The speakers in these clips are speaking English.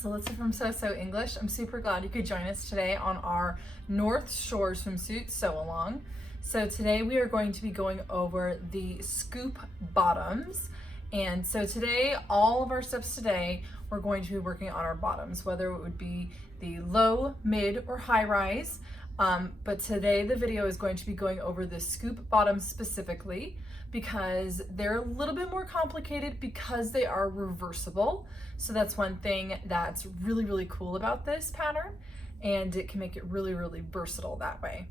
it's Alyssa from So English. I'm super glad you could join us today on our North Shore swimsuit sew-along. So today we are going to be going over the scoop bottoms. And so today, all of our steps today, we're going to be working on our bottoms, whether it would be the low, mid, or high rise. But today the video is going to be going over the scoop bottoms specifically because they're a little bit more complicated because they are reversible. So that's one thing that's really cool about this pattern, and it can make it really versatile that way.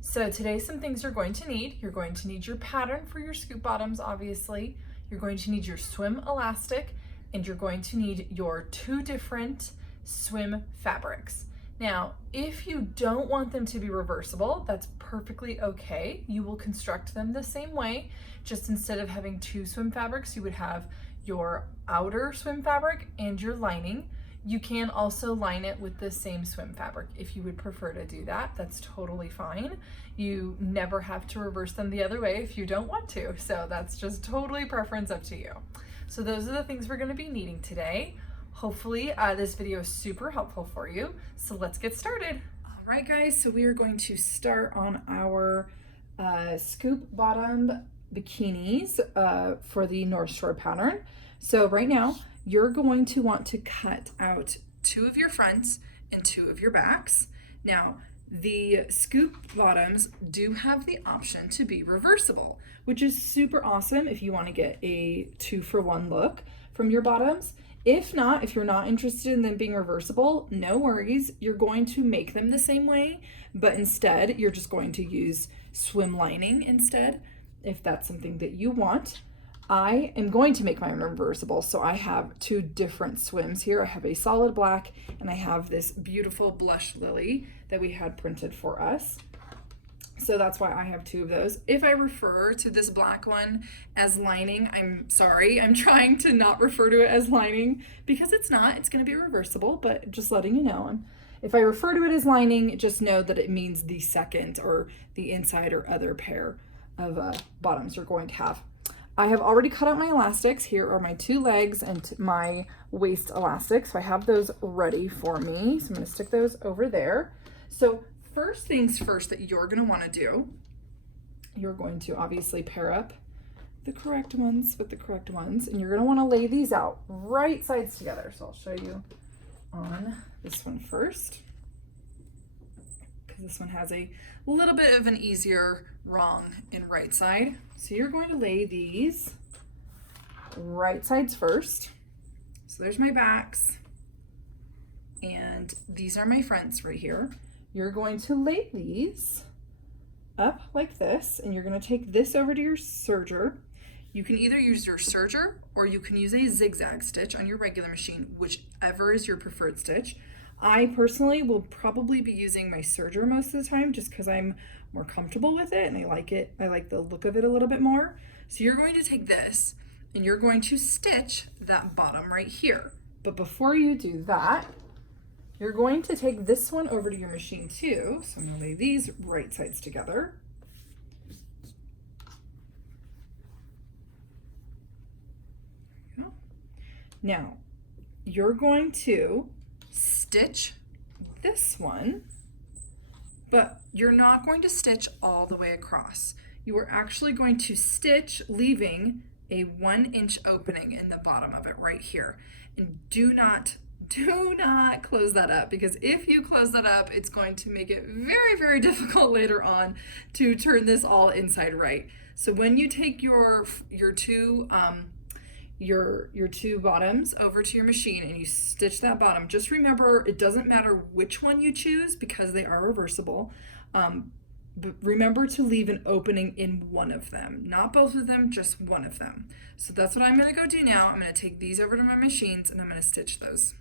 So today, some things you're going to need. You're going to need your pattern for your scoop bottoms, obviously. You're going to need your swim elastic, and you're going to need your 2 different swim fabrics. Now, if you don't want them to be reversible, that's perfectly okay. You will construct them the same way. Just instead of having 2 swim fabrics, you would have your outer swim fabric and your lining. You can also line it with the same swim fabric if you would prefer to do that. That's totally fine. You never have to reverse them the other way if you don't want to. So that's just totally preference up to you. So those are the things we're going to be needing today. Hopefully this video is super helpful for you. So let's get started. All right, guys, so we are going to start on our scoop bottom bikinis for the North Shore pattern. So right now, you're going to want to cut out 2 of your fronts and 2 of your backs. Now, the scoop bottoms do have the option to be reversible, which is super awesome if you want to get a 2-for-1 look from your bottoms. If not, if you're not interested in them being reversible, no worries. You're going to make them the same way, but instead you're just going to use swim lining instead, if that's something that you want. I am going to make mine reversible, so I have 2 different swims here. I have a solid black and I have this beautiful blush lily that we had printed for us. So that's why I have 2 of those. If I refer to this black one as lining, I'm sorry. I'm trying to not refer to it as lining because it's not. It's going to be reversible, but just letting you know. And if I refer to it as lining, just know that it means the second or the inside or other pair of bottoms you're going to have. I have already cut out my elastics. Here are my 2 legs and my waist elastic. So I have those ready for me. So I'm going to stick those over there. So first things first that you're going to want to do, you're going to obviously pair up the correct ones with the correct ones, and you're going to want to lay these out right sides together. So I'll show you on this one first, because this one has a little bit of an easier wrong in right side. So you're going to lay these right sides first. So there's my backs, and these are my fronts right here. You're going to lay these up like this, and you're going to take this over to your serger. You can either use your serger or you can use a zigzag stitch on your regular machine, whichever is your preferred stitch. I personally will probably be using my serger most of the time just because I'm more comfortable with it and I like it. I like the look of it a little bit more. So you're going to take this and you're going to stitch that bottom right here. But before you do that, you're going to take this one over to your machine too. So I'm going to lay these right sides together. Now, you're going to stitch this one, but you're not going to stitch all the way across. You are actually going to stitch, leaving a 1-inch opening in the bottom of it right here. And do not close that up, because if you close that up, it's going to make it very difficult later on to turn this all inside right. So when you take your 2 bottoms over to your machine and you stitch that bottom, just remember it doesn't matter which one you choose because they are reversible. But remember to leave an opening in one of them, not both of them, just one of them. So that's what I'm going to go do now. I'm going to take these over to my machines and I'm going to stitch those.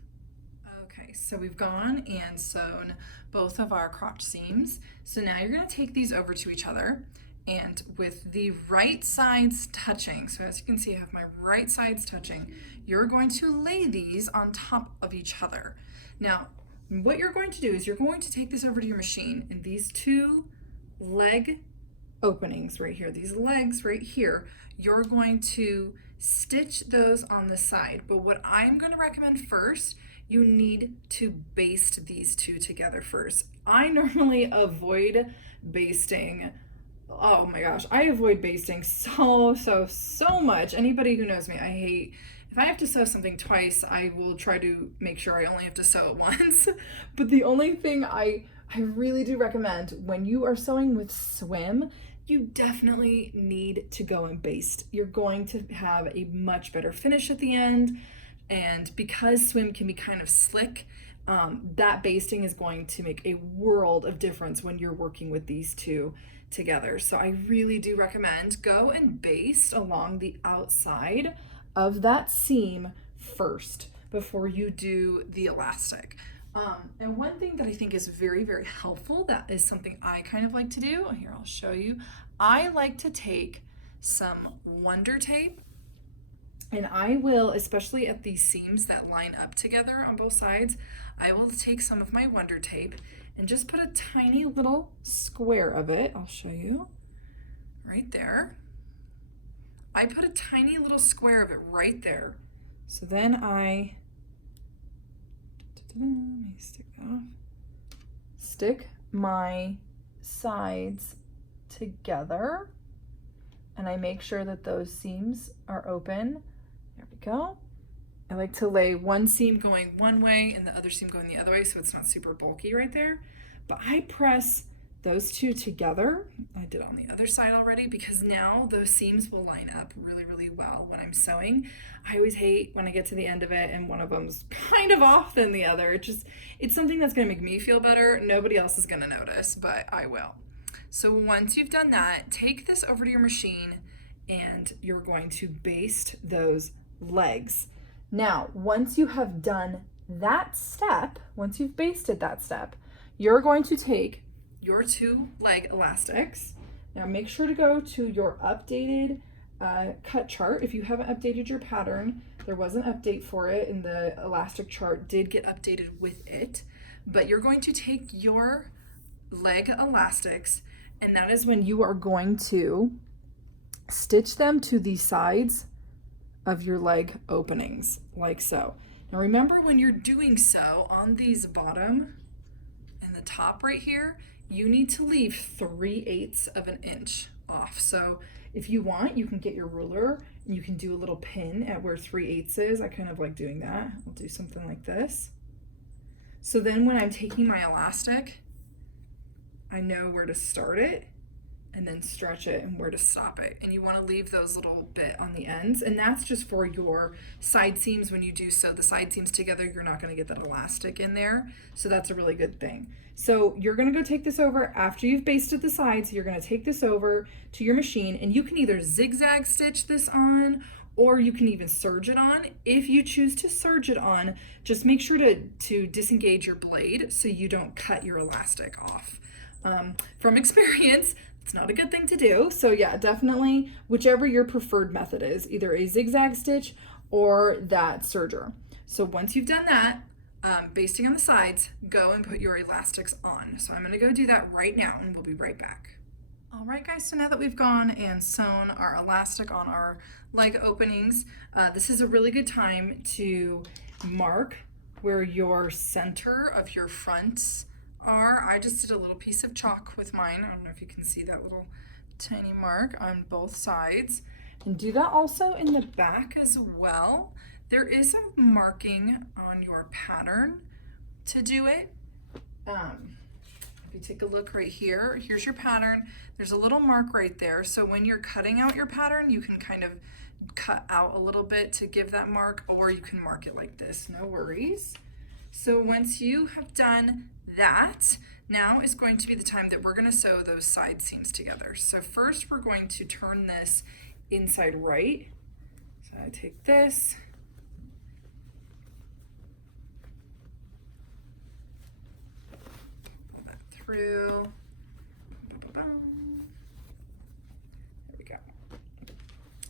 Okay, so we've gone and sewn both of our crotch seams. So now you're going to take these over to each other, and with the right sides touching, so as you can see I have my right sides touching, you're going to lay these on top of each other. Now what you're going to do is you're going to take this over to your machine, and these 2 leg openings right here, these legs right here, you're going to stitch those on the side. But what I'm going to recommend first you need to baste these two together first. I normally avoid basting. Oh my gosh, I avoid basting so much. Anybody who knows me, I hate, if I have to sew something twice, I will try to make sure I only have to sew it once. But the only thing I really do recommend when you are sewing with swim, you definitely need to go and baste. You're going to have a much better finish at the end. And because swim can be kind of slick, that basting is going to make a world of difference when you're working with these two together. So I really do recommend go and baste along the outside of that seam first before you do the elastic. And one thing that I think is very helpful, that is something I kind of like to do. Here, I'll show you. I like to take some Wonder Tape, and I will, especially at these seams that line up together on both sides, I will take some of my Wonder Tape and just put a tiny little square of it. I'll show you right there. I put a tiny little square of it right there. So then let me stick that off. Stick my sides together, and I make sure that those seams are open. There we go. I like to lay one seam going one way and the other seam going the other way so it's not super bulky right there. But I press those two together. I did on the other side already, because now those seams will line up really well when I'm sewing. I always hate when I get to the end of it and one of them's kind of off than the other. It's something that's gonna make me feel better. Nobody else is gonna notice, but I will. So once you've done that, take this over to your machine and you're going to baste those legs. Now, once you have done that step, once you've basted that step, you're going to take your two leg elastics. Now make sure to go to your updated cut chart. If you haven't updated your pattern, there was an update for it and the elastic chart did get updated with it. But you're going to take your leg elastics, and that is when you are going to stitch them to the sides of your leg openings, like so. Now remember, when you're doing so, on these bottom and the top right here, you need to leave 3/8 of an inch off. So if you want, you can get your ruler and you can do a little pin at where 3/8 is. I kind of like doing that. I'll do something like this. So then when I'm taking my elastic, I know where to start it and then stretch it and where to stop it. And you want to leave those little bit on the ends, and that's just for your side seams. When you do sew the side seams together, you're not going to get that elastic in there, so that's a really good thing. So you're going to go take this over after you've basted the sides. You're going to take this over to your machine, and you can either zigzag stitch this on, or you can even serge it on. If you choose to serge it on, just make sure to disengage your blade so you don't cut your elastic off. From experience, it's not a good thing to do. So yeah, definitely whichever your preferred method is, either a zigzag stitch or that serger. So once you've done that, basting on the sides, go and put your elastics on. So I'm gonna go do that right now and we'll be right back. All right guys, so now that we've gone and sewn our elastic on our leg openings, this is a really good time to mark where your center of your fronts are. I just did a little piece of chalk with mine. I don't know if you can see that little tiny mark on both sides. And do that also in the back as well. There is a marking on your pattern to do it. If you take a look right here, here's your pattern. There's a little mark right there. So when you're cutting out your pattern, you can kind of cut out a little bit to give that mark, or you can mark it like this, no worries. So once you have done that, now is going to be the time that we're going to sew those side seams together. So first we're going to turn this inside right. So I take this, pull that through, there we go.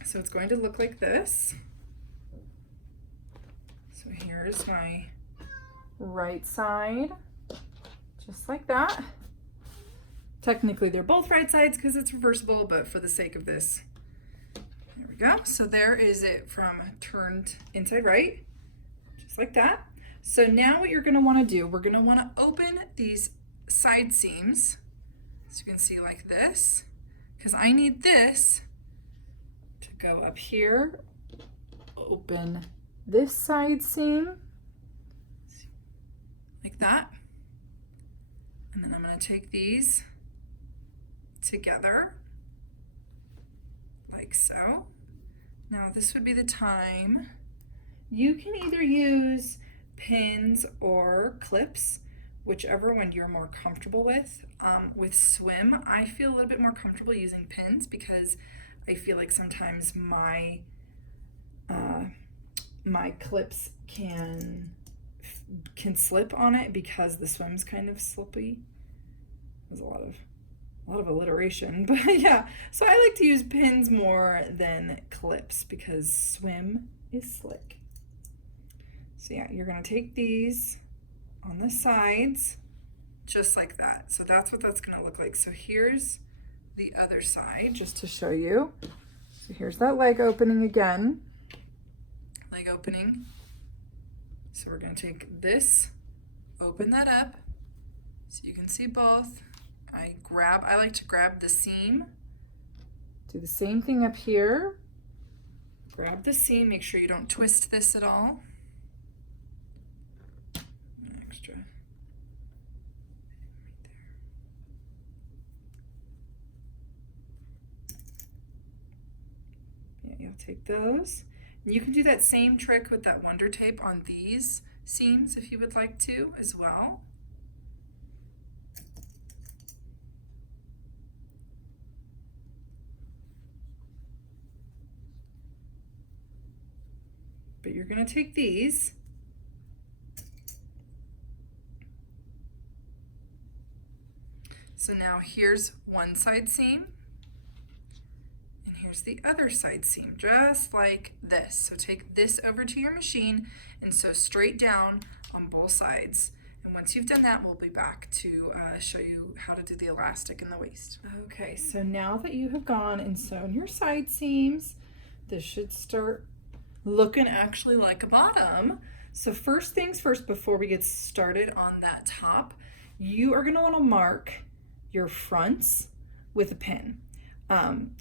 So it's going to look like this. So here's my right side, just like that. Technically they're both right sides because it's reversible, but for the sake of this, there we go. So there is it from turned inside right, just like that. So now what you're gonna wanna do, we're gonna wanna open these side seams. So you can see like this, because I need this to go up here, open this side seam, like that. And then I'm gonna take these together, like so. Now this would be the time. You can either use pins or clips, whichever one you're more comfortable with. With swim, I feel a little bit more comfortable using pins because I feel like sometimes my my clips can slip on it because the swim's kind of slippy. There's a lot of alliteration, but yeah. So I like to use pins more than clips because swim is slick. So yeah, you're gonna take these on the sides, just like that. So that's what that's gonna look like. So here's the other side, just to show you. So here's that leg opening again. Leg opening. So we're gonna take this, open that up, so you can see both. I like to grab the seam. Do the same thing up here. Grab the seam, make sure you don't twist this at all. Extra. Right there. Yeah, you'll take those. And you can do that same trick with that Wonder Tape on these seams if you would like to as well. But you're gonna take these so now here's one side seam and here's the other side seam, just like this. So take this over to your machine and sew straight down on both sides. And once you've done that, we'll be back to show you how to do the elastic in the waist. Okay, so now that you have gone and sewn your side seams, this should start looking actually like a bottom. So first things first, before we get started on that top, you are gonna wanna mark your fronts with a pin.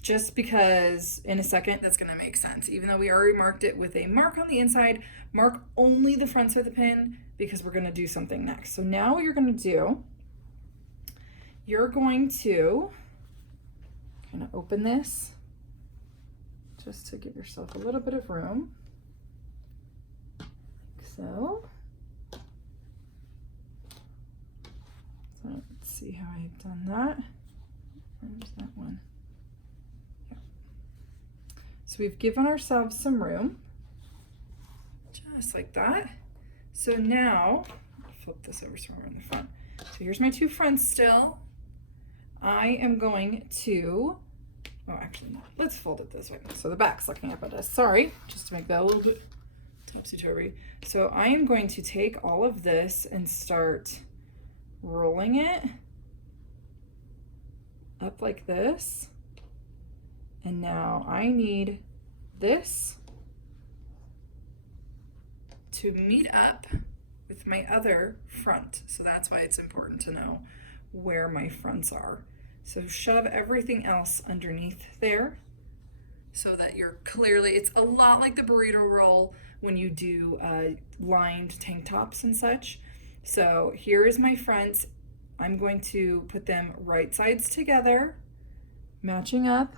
Just because in a second that's gonna make sense. Even though we already marked it with a mark on the inside, mark only the fronts with a pin because we're gonna do something next. So now what you're gonna do, you're going to kind of open this just to give yourself a little bit of room, like so. So let's see how I've done that. Where's that one? Yeah. So we've given ourselves some room, just like that. So now, I'll flip this over somewhere in the front. So here's my two fronts still. I am going to, oh, actually, no. Let's fold it this way. So the back's looking up at us. Sorry, just to make that a little bit topsy-turvy. So I am going to take all of this and start rolling it up like this. And now I need this to meet up with my other front. So that's why it's important to know where my fronts are. So shove everything else underneath there so that you're clearly, it's a lot like the burrito roll when you do lined tank tops and such. So here is my fronts. I'm going to put them right sides together, matching up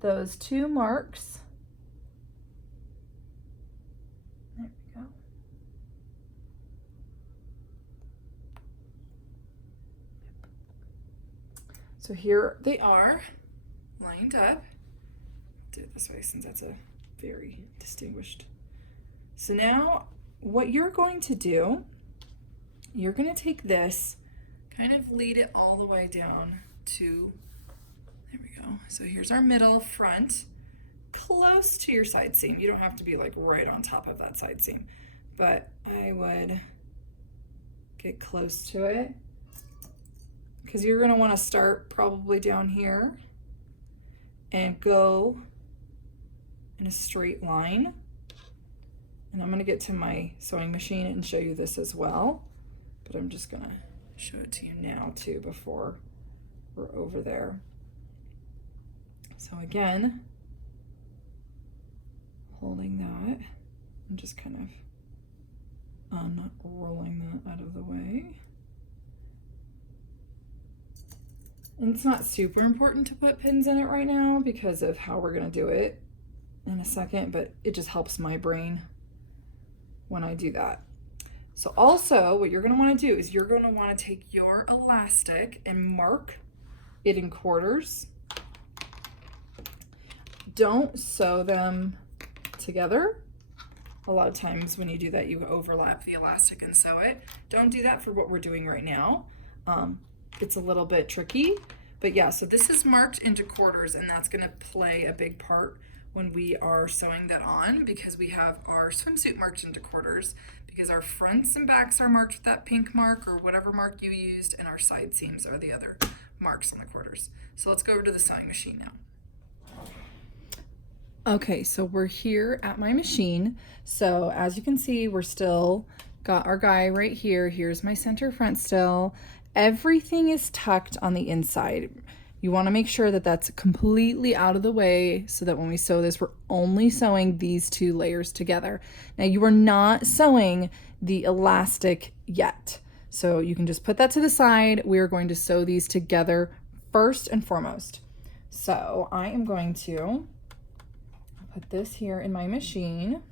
those two marks. There we go. So here they are, lined up. Do it this way since that's a very distinguished. So now what you're going to do, you're going to take this, kind of lead it all the way down to, there we go. So here's our middle front, close to your side seam. You don't have to be like right on top of that side seam, but I would get close to it because you're going to want to start probably down here and go in a straight line And I'm gonna get to my sewing machine and show you this as well, but I'm just gonna show it to you now too before we're over there. So again, holding that and just kind of unrolling that out of the way. And it's not super important to put pins in it right now because of how we're gonna do it in a second, but it just helps my brain when I do that. So also what you're gonna wanna do is you're gonna wanna take your elastic and mark it in quarters. Don't sew them together. A lot of times when you do that, you overlap the elastic and sew it. Don't do that for what we're doing right now. It's a little bit tricky, but yeah, so this is marked into quarters, and that's gonna play a big part when we are sewing that on, because we have our swimsuit marked into quarters, because our fronts and backs are marked with that pink mark or whatever mark you used, and our side seams are the other marks on the quarters. So let's go over to the sewing machine now. Okay, so we're here at my machine. So as you can see, we're still got our guy right here. Here's my center front still. Everything is tucked on the inside. You want to make sure that that's completely out of the way so that when we sew this, we're only sewing these two layers together. Now you are not sewing the elastic yet. So you can just put that to the side. We are going to sew these together first and foremost. So I am going to put this here in my machine.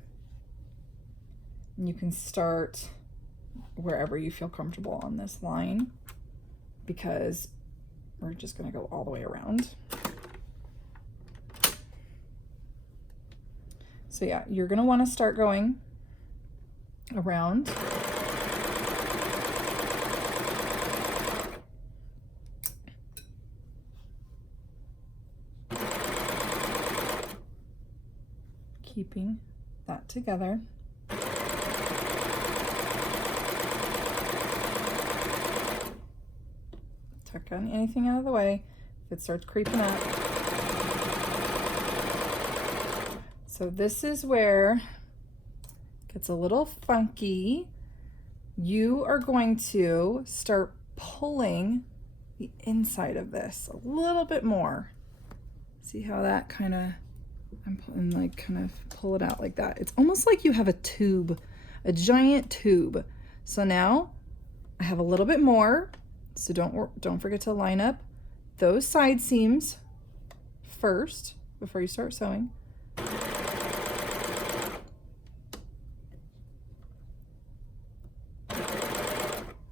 And you can start wherever you feel comfortable on this line, because we're just gonna go all the way around. So yeah, you're gonna wanna start going around. Keeping that together. Tuck on anything out of the way if it starts creeping up. So this is where it gets a little funky. You are going to start pulling the inside of this a little bit more. See how that kind of, I'm pulling, like kind of pull it out like that. It's almost like you have a tube, a giant tube. So now I have a little bit more. So don't forget to line up those side seams first before you start sewing.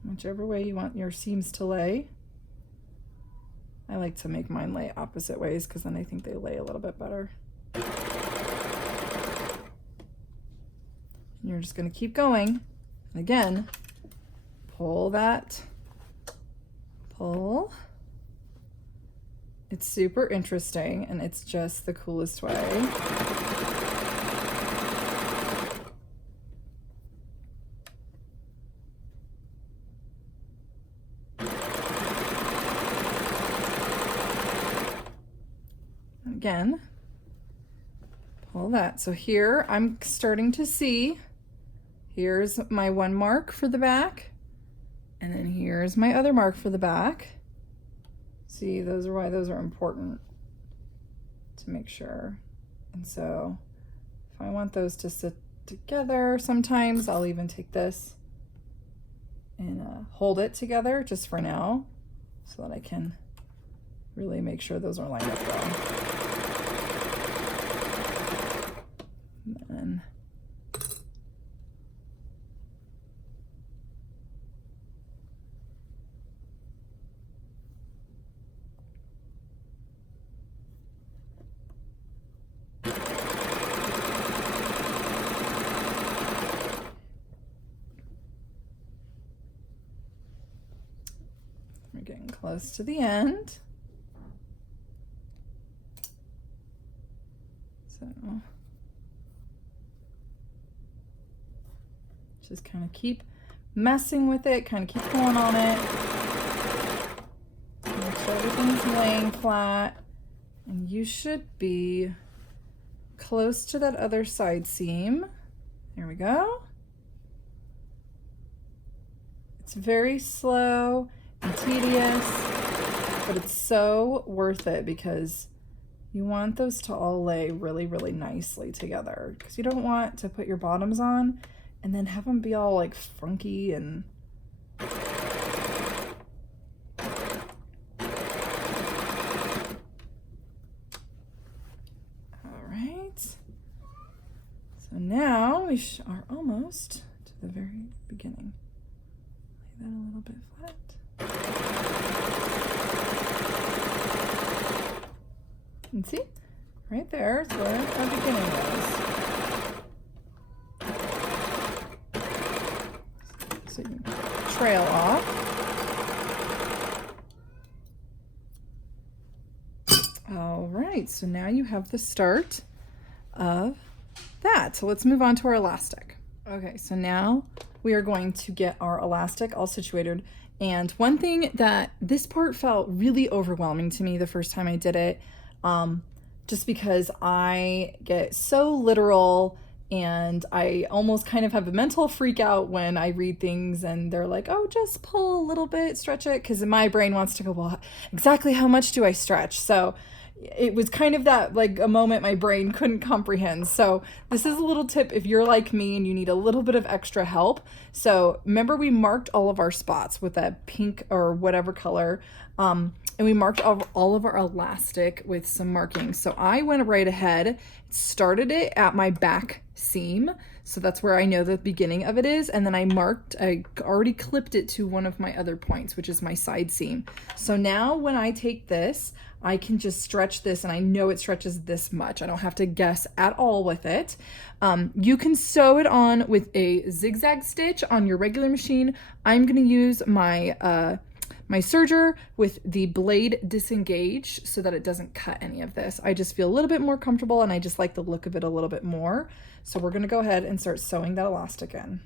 Whichever way you want your seams to lay. I like to make mine lay opposite ways because then I think they lay a little bit better. And you're just going to keep going. And again, pull that. Pull. It's super interesting and it's just the coolest way. Again, pull that. So here I'm starting to see, here's my one mark for the back. And then here's my other mark for the back. See, those are why those are important to make sure. And so if I want those to sit together, sometimes I'll even take this and hold it together just for now so that I can really make sure those are lined up well. And then we're getting close to the end. So just kind of keep messing with it, kind of keep going on it. Make sure everything's laying flat. And you should be close to that other side seam. There we go. It's very slow and tedious, but it's so worth it because you want those to all lay really, really nicely together, because you don't want to put your bottoms on and then have them be all like funky and all right. So now we are almost to the very beginning. Lay that a little bit flat. And see, right there is where our beginning was. So you can trail off. All right, so now you have the start of that. So let's move on to our elastic. Okay, so now we are going to get our elastic all situated. And one thing that this part felt really overwhelming to me the first time I did it, just because I get so literal and I almost kind of have a mental freak out when I read things and they're like, oh, just pull a little bit, stretch it. Because my brain wants to go, well, exactly how much do I stretch? So it was kind of that like a moment my brain couldn't comprehend. So this is a little tip if you're like me and you need a little bit of extra help. So remember, we marked all of our spots with that pink or whatever color, and we marked all of our elastic with some markings. So I went right ahead, started it at my back seam, so that's where I know the beginning of it is, and then I already clipped it to one of my other points, which is my side seam. So now when I take this, I can just stretch this, and I know it stretches this much. I don't have to guess at all with it. You can sew it on with a zigzag stitch on your regular machine. I'm gonna use my my serger with the blade disengaged so that it doesn't cut any of this. I just feel a little bit more comfortable and I just like the look of it a little bit more. So we're gonna go ahead and start sewing that elastic in.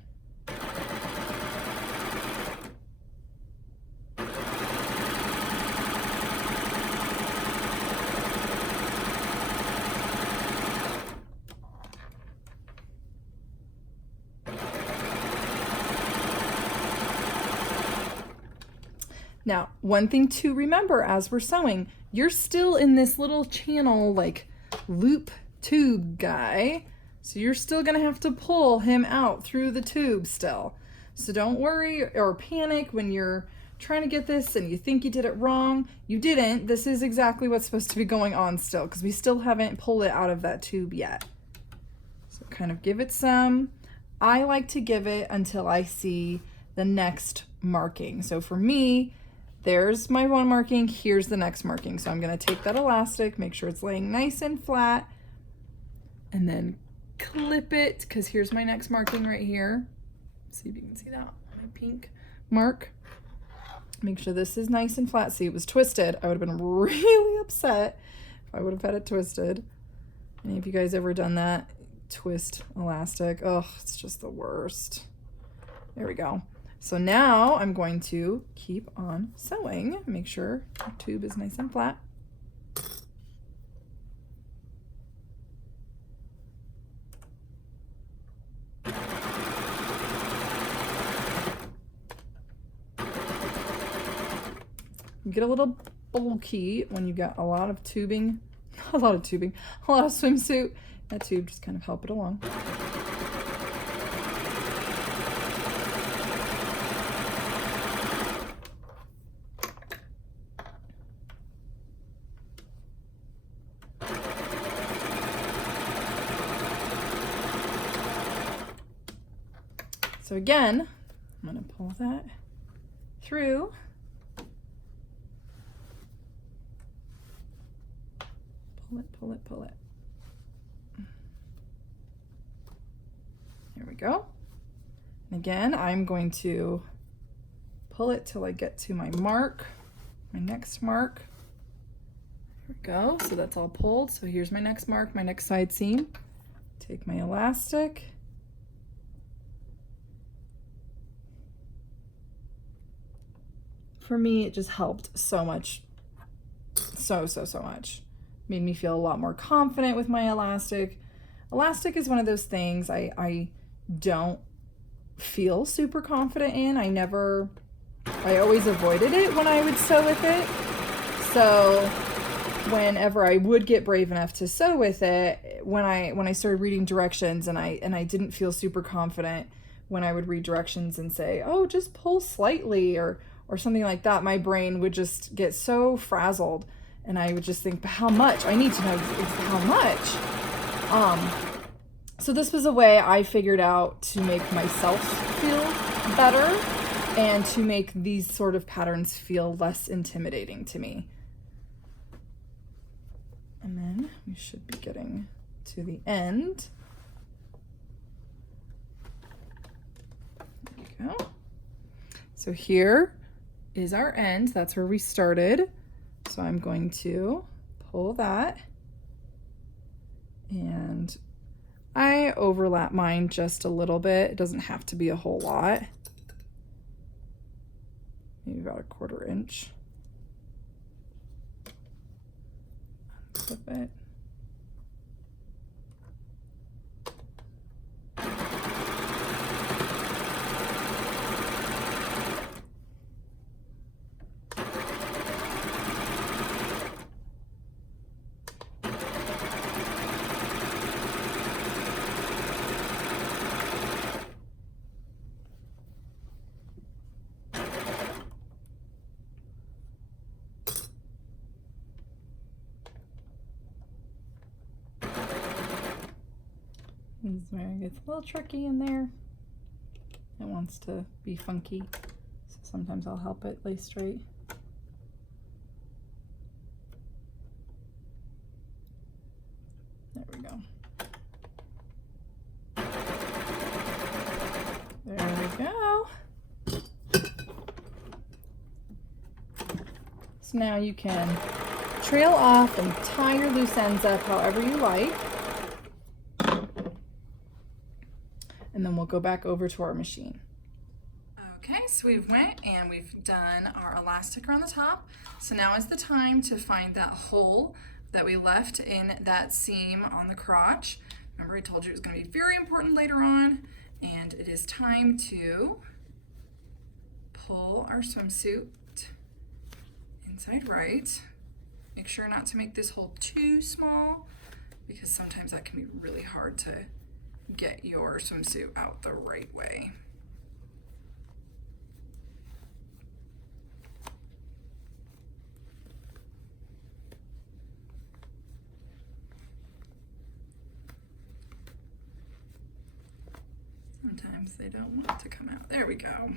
Now, one thing to remember as we're sewing, you're still in this little channel like loop tube guy. So you're still gonna have to pull him out through the tube still. So don't worry or panic when you're trying to get this and you think you did it wrong. You didn't. This is exactly what's supposed to be going on still, because we still haven't pulled it out of that tube yet. So kind of give it some. I like to give it until I see the next marking. So for me, there's my one marking, here's the next marking. So I'm gonna take that elastic, make sure it's laying nice and flat, and then clip it, because here's my next marking right here. See if you can see that, my pink mark. Make sure this is nice and flat. See, it was twisted. I would have been really upset if I would have had it twisted. Any of you guys ever done that? Twist elastic. Oh, it's just the worst. There we go. So now I'm going to keep on sewing. Make sure the tube is nice and flat. You get a little bulky when you got a lot of tubing, a lot of swimsuit. That tube just kind of help it along. So again, I'm going to pull that through. Pull it. There we go. And again, I'm going to pull it till I get to my mark, my next mark. There we go. So that's all pulled. So here's my next mark, my next side seam. Take my elastic. For me, it just helped so much. So much. Made me feel a lot more confident with my elastic. Elastic is one of those things I don't feel super confident in. I always avoided it when I would sew with it. So whenever I would get brave enough to sew with it, when I started reading directions and I didn't feel super confident when I would read directions and say, oh, just pull slightly or something like that, my brain would just get so frazzled and I would just think, but how much? I need to know how much. So this was a way I figured out to make myself feel better and to make these sort of patterns feel less intimidating to me. And then we should be getting to the end. There you go. So here is our end. That's where we started. So I'm going to pull that, and I overlap mine just a little bit. It doesn't have to be a whole lot. Maybe about a 1/4 inch. Flip it. This is where it gets a little tricky in there. It wants to be funky, so sometimes I'll help it lay straight. There we go. There we go. So now you can trail off and tie your loose ends up however you like. And then we'll go back over to our machine. Okay, so we've went and we've done our elastic around the top. So now is the time to find that hole that we left in that seam on the crotch. Remember I told you it was going to be very important later on, and it is time to pull our swimsuit inside right. Make sure not to make this hole too small, because sometimes that can be really hard to get your swimsuit out the right way. Sometimes they don't want to come out. There we go.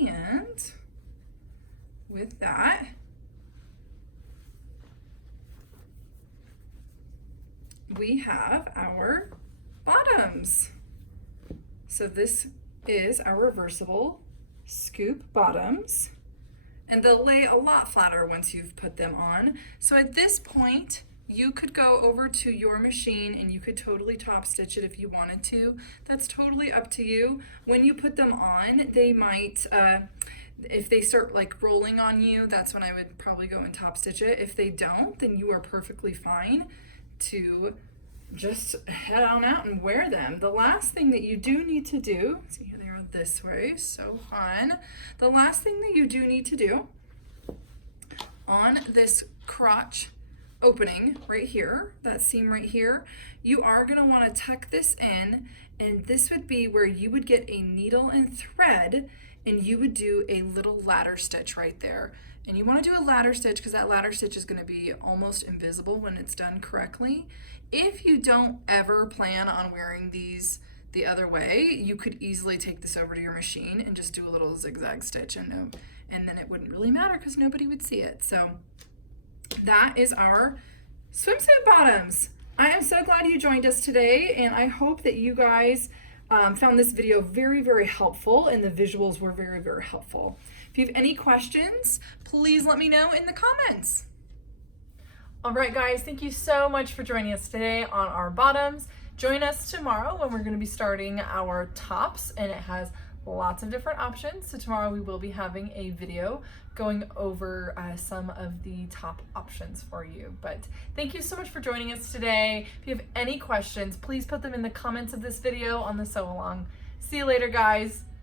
And with that, we have our bottoms. So this is our reversible scoop bottoms, and they'll lay a lot flatter once you've put them on. So at this point, you could go over to your machine and you could totally top stitch it if you wanted to. That's totally up to you. When you put them on, they might, if they start like rolling on you, that's when I would probably go and top stitch it. If they don't, then you are perfectly fine to just head on out and wear them. The last thing that you do need to do, see here they are this way, so fun. The last thing that you do need to do on this crotch opening right here, that seam right here, you are going to want to tuck this in, and this would be where you would get a needle and thread and you would do a little ladder stitch right there. And you want to do a ladder stitch because that ladder stitch is going to be almost invisible when it's done correctly. If you don't ever plan on wearing these the other way, you could easily take this over to your machine and just do a little zigzag stitch, and then it wouldn't really matter because nobody would see it. So that is our swimsuit bottoms. I am so glad you joined us today, and I hope that you guys found this video very, very helpful, and the visuals were very, very helpful. If you have any questions, please let me know in the comments. All right, guys, thank you so much for joining us today on our bottoms. Join us tomorrow when we're going to be starting our tops, and it has lots of different options. So tomorrow we will be having a video going over some of the top options for you. But thank you so much for joining us today. If you have any questions, please put them in the comments of this video on the sew along. See you later, guys.